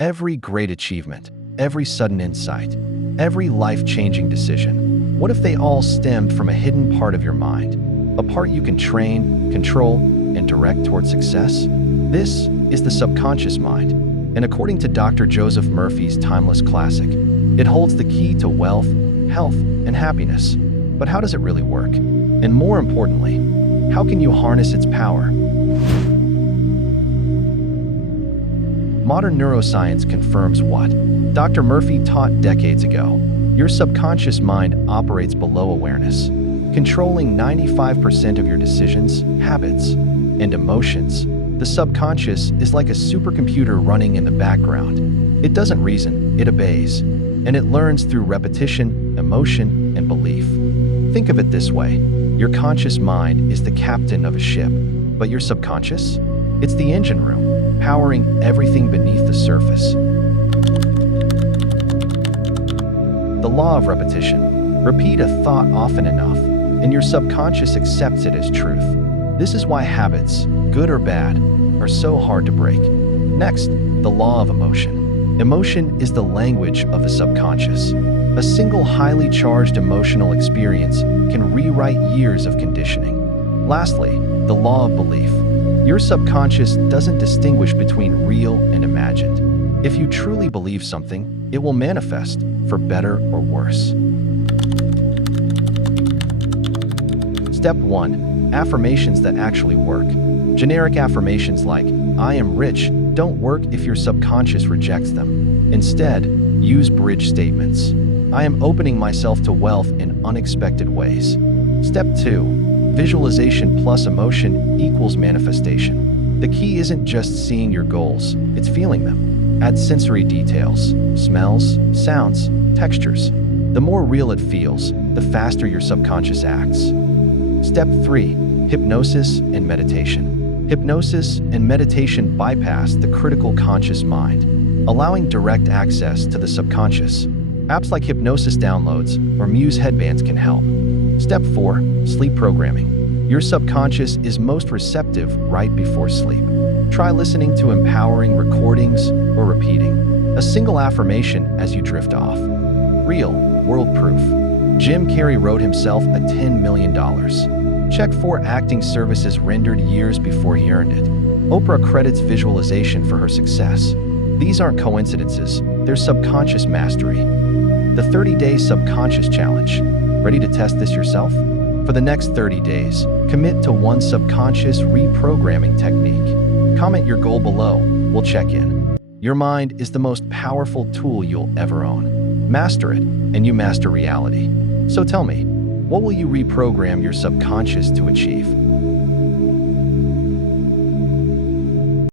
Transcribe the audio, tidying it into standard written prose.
Every great achievement, every sudden insight, every life-changing decision. What if they all stemmed from a hidden part of your mind? A part you can train, control, and direct toward success? This is the subconscious mind, and according to Dr. Joseph Murphy's timeless classic, it holds the key to wealth, health, and happiness. But how does it really work? And more importantly, how can you harness its power? Modern neuroscience confirms what Dr. Murphy taught decades ago. Your subconscious mind operates below awareness, controlling 95% of your decisions, habits, and emotions. The subconscious is like a supercomputer running in the background. It doesn't reason, it obeys, and it learns through repetition, emotion, and belief. Think of it this way. Your conscious mind is the captain of a ship, but your subconscious? It's the engine room, powering everything beneath the surface. The law of repetition. Repeat a thought often enough, and your subconscious accepts it as truth. This is why habits, good or bad, are so hard to break. Next, the law of emotion. Emotion is the language of the subconscious. A single highly charged emotional experience can rewrite years of conditioning. Lastly, the law of belief. Your subconscious doesn't distinguish between real and imagined. If you truly believe something, it will manifest, for better or worse. Step 1. Affirmations that actually work. Generic affirmations like, "I am rich," don't work if your subconscious rejects them. Instead, use bridge statements. "I am opening myself to wealth in unexpected ways." Step 2. Visualization plus emotion equals manifestation. The key isn't just seeing your goals, it's feeling them. Add sensory details, smells, sounds, textures. The more real it feels, the faster your subconscious acts. Step 3. Hypnosis and meditation. Hypnosis and meditation bypass the critical conscious mind, allowing direct access to the subconscious. Apps like hypnosis downloads or Muse headbands can help. Step 4. Sleep programming. Your subconscious is most receptive right before sleep. Try listening to empowering recordings or repeating a single affirmation as you drift off. Real, world proof. Jim Carrey wrote himself a $10 million check for acting services rendered years before he earned it. Oprah credits visualization for her success. These aren't coincidences, they're subconscious mastery. The 30-day subconscious challenge. Ready to test this yourself? For the next 30 days, commit to one subconscious reprogramming technique. Comment your goal below. We'll check in. Your mind is the most powerful tool you'll ever own. Master it, and you master reality. So tell me, what will you reprogram your subconscious to achieve?